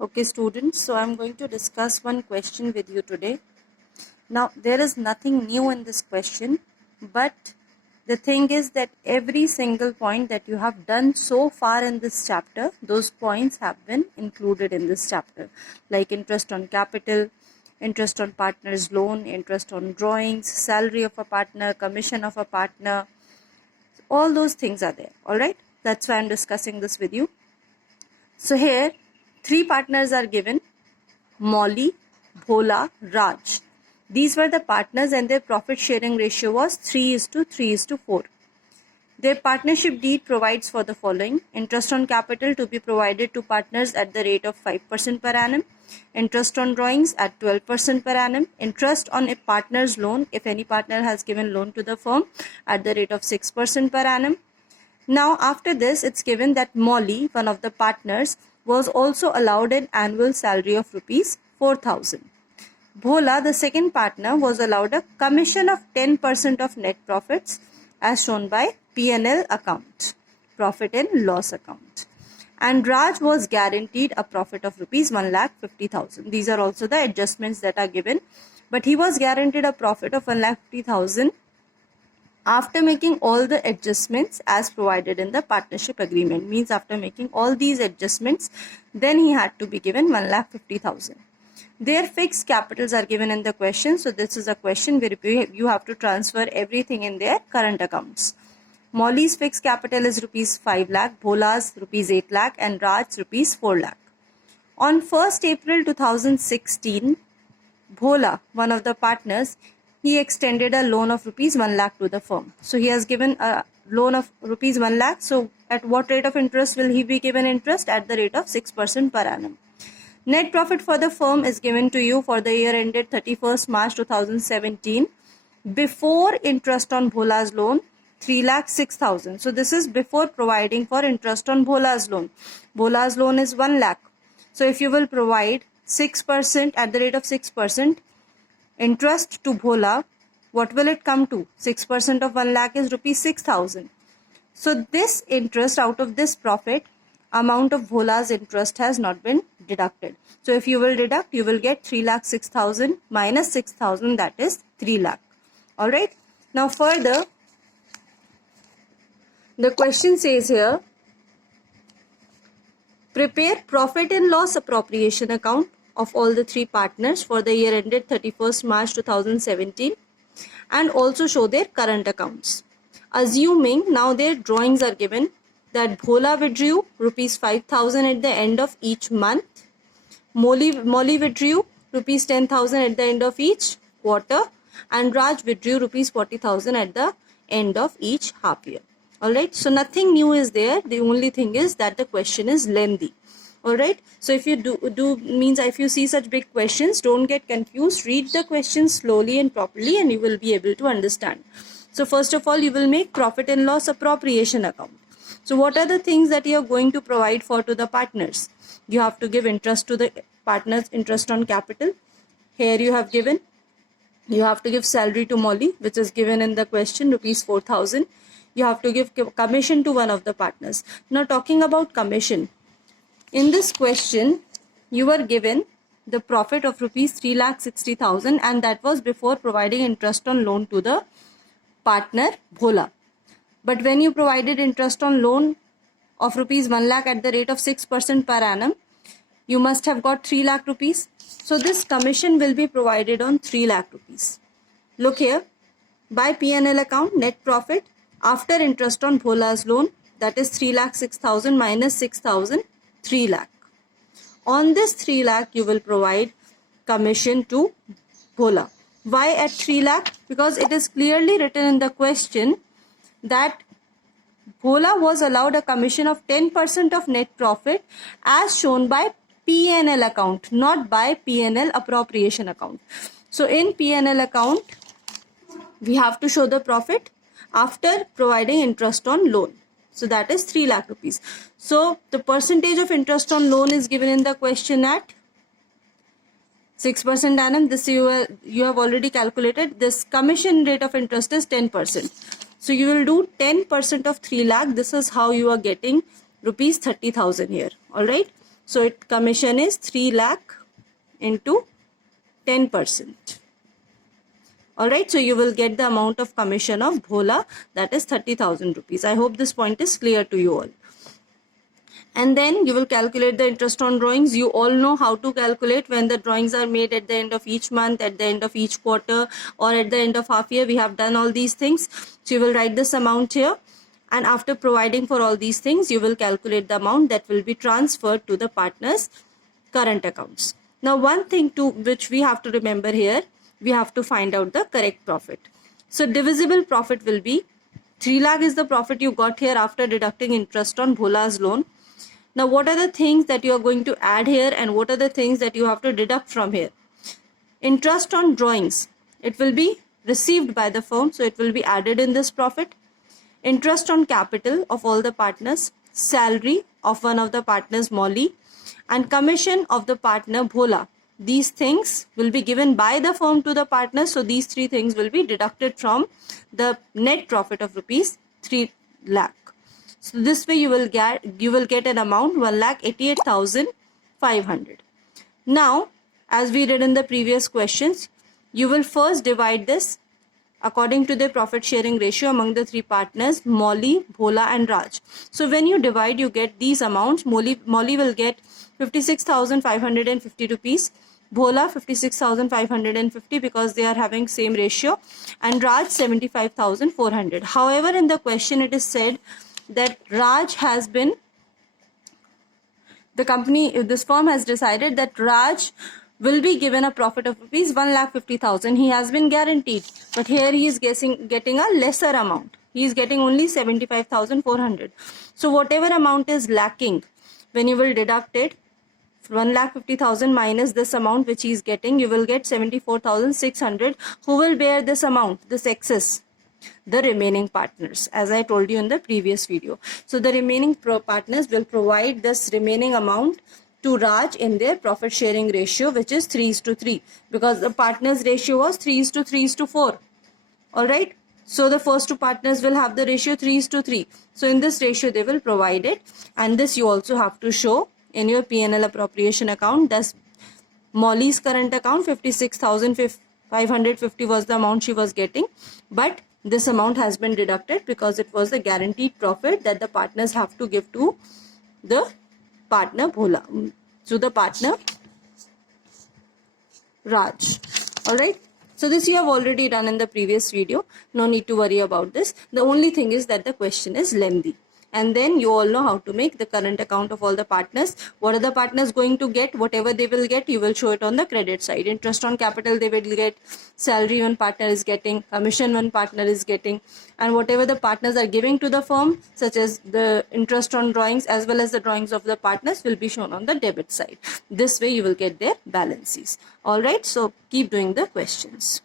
Okay, students, so I'm going to discuss one question with you today. Now, there is nothing new in this question, but the thing is that every single point that you have done so far in this chapter, those points have been included in this chapter, like interest on capital, interest on partner's loan, interest on drawings, salary of a partner, commission of a partner, all those things are there. All right, that's why I'm discussing this with you. So here, three partners are given: Molly, Bhola, Raj. These were the partners and their profit sharing ratio was 3:3:4. Their partnership deed provides for the following: interest on capital to be provided to partners at the rate of 5% per annum, interest on drawings at 12% per annum, interest on a partner's loan if any partner has given loan to the firm at the rate of 6% per annum. Now, after this, it's given that Molly, one of the partners, was also allowed an annual salary of rupees 4,000. Bhola, the second partner, was allowed a commission of 10% of net profits as shown by P&L account, profit and loss account. And Raj was guaranteed a profit of rupees 1,50,000. These are also the adjustments that are given. But he was guaranteed a profit of 1,50,000 after making all the adjustments as provided in the partnership agreement. Means after making all these adjustments, then he had to be given 1,50,000. Their fixed capitals are given in the question. So this is a question where you have to transfer everything in their current accounts. Molly's fixed capital is rupees 5 lakh, Bhola's rupees 8 lakh and Raj's rupees 4 lakh. On 1st April 2016, Bhola, one of the partners, he extended a loan of rupees 1 lakh to the firm. So he has given a loan of rupees 1 lakh. So at what rate of interest will he be given interest? At the rate of 6% per annum. Net profit for the firm is given to you for the year ended 31st March 2017. Before interest on Bhola's loan, 3,06,000. So this is before providing for interest on Bhola's loan. Bhola's loan is 1 lakh. So if you will provide 6% at the rate of 6% interest to Bhola, what will it come to? 6% of 1 lakh is rupees 6,000. So this interest out of this profit, amount of Bhola's interest has not been deducted. So if you will deduct, you will get 3,06,000 minus 6,000, that is 3 lakh. Alright. Now further, the question says here, prepare profit and loss appropriation account of all the three partners for the year ended 31st March 2017 and also show their current accounts. Assuming now their drawings are given that Bhola withdrew rupees 5,000 at the end of each month, Molly withdrew rupees 10,000 at the end of each quarter and Raj withdrew rupees 40,000 at the end of each half year. Alright, so nothing new is there. The only thing is that the question is lengthy. Alright, so if you means if you see such big questions, don't get confused. Read the questions slowly and properly and you will be able to understand. So first of all, you will make profit and loss appropriation account. So what are the things that you are going to provide for to the partners? You have to give interest to the partners, interest on capital. Here you have given. You have to give salary to Molly, which is given in the question, rupees 4,000. You have to give commission to one of the partners. Now talking about commission. In this question, you were given the profit of rupees 3,60,000 and that was before providing interest on loan to the partner Bhola. But when you provided interest on loan of rupees 1 lakh at the rate of 6% per annum, you must have got 3 lakh rupees. So this commission will be provided on 3 lakh rupees. Look here, by P&L account, net profit after interest on Bhola's loan, that is 3,06,000 minus 6,000, 3 lakh. On this 3 lakh, you will provide commission to Bhola. Why at 3 lakh? Because it is clearly written in the question that Bhola was allowed a commission of 10% of net profit as shown by P&L account, not by P&L appropriation account. So in P&L account, we have to show the profit after providing interest on loan. So that is 3 lakh rupees. So the percentage of interest on loan is given in the question at 6% annum. This you have already calculated. This commission rate of interest is 10%. So you will do 10% of 3 lakh. This is how you are getting rupees 30,000 here. Alright. So commission is 3 lakh into 10%. Alright, so you will get the amount of commission of Bhola, that is 30,000 rupees. I hope this point is clear to you all. And then you will calculate the interest on drawings. You all know how to calculate when the drawings are made at the end of each month, at the end of each quarter, or at the end of half year. We have done all these things. So you will write this amount here. And after providing for all these things, you will calculate the amount that will be transferred to the partner's current accounts. Now, one thing which we have to remember here, we have to find out the correct profit. So divisible profit will be 3 lakh is the profit you got here after deducting interest on Bhola's loan. Now, what are the things that you are going to add here and what are the things that you have to deduct from here? Interest on drawings, it will be received by the firm, so it will be added in this profit. Interest on capital of all the partners, salary of one of the partners, Molly, and commission of the partner, Bhola. These things will be given by the firm to the partners. So these three things will be deducted from the net profit of rupees 3 lakh. So this way you will get an amount 1,88,500. Now, as we read in the previous questions, you will first divide this according to the profit sharing ratio among the three partners, Molly, Bhola and Raj. So when you divide, you get these amounts. Molly will get 56,550 rupees. Bhola 56,550 because they are having same ratio, and Raj 75,400. However, in the question it is said that Raj has been, this firm has decided that Raj will be given a profit of rupees 1,50,000. He has been guaranteed, but here he is getting a lesser amount. He is getting only 75,400. So whatever amount is lacking, when you will deduct it, 1,50,000 minus this amount which he is getting, you will get 74,600. Who will bear this amount, this excess? The remaining partners, as I told you in the previous video. So the remaining partners will provide this remaining amount to Raj in their profit sharing ratio, which is 3:3, because the partners ratio was 3:3:4. All right. So the first two partners will have the ratio 3:3. So in this ratio they will provide it, and this you also have to show in your P&L appropriation account. Thus, Molly's current account 56,550 was the amount she was getting, but this amount has been deducted because it was the guaranteed profit that the partners have to give to the partner Bhola, to the partner Raj. Alright. So this you have already done in the previous video. No need to worry about this. The only thing is that the question is lengthy. And then you all know how to make the current account of all the partners. What are the partners going to get? Whatever they will get, you will show it on the credit side. Interest on capital they will get, salary one partner is getting, commission one partner is getting, and whatever the partners are giving to the firm, such as the interest on drawings as well as the drawings of the partners, will be shown on the debit side. This way you will get their balances. Alright, so keep doing the questions.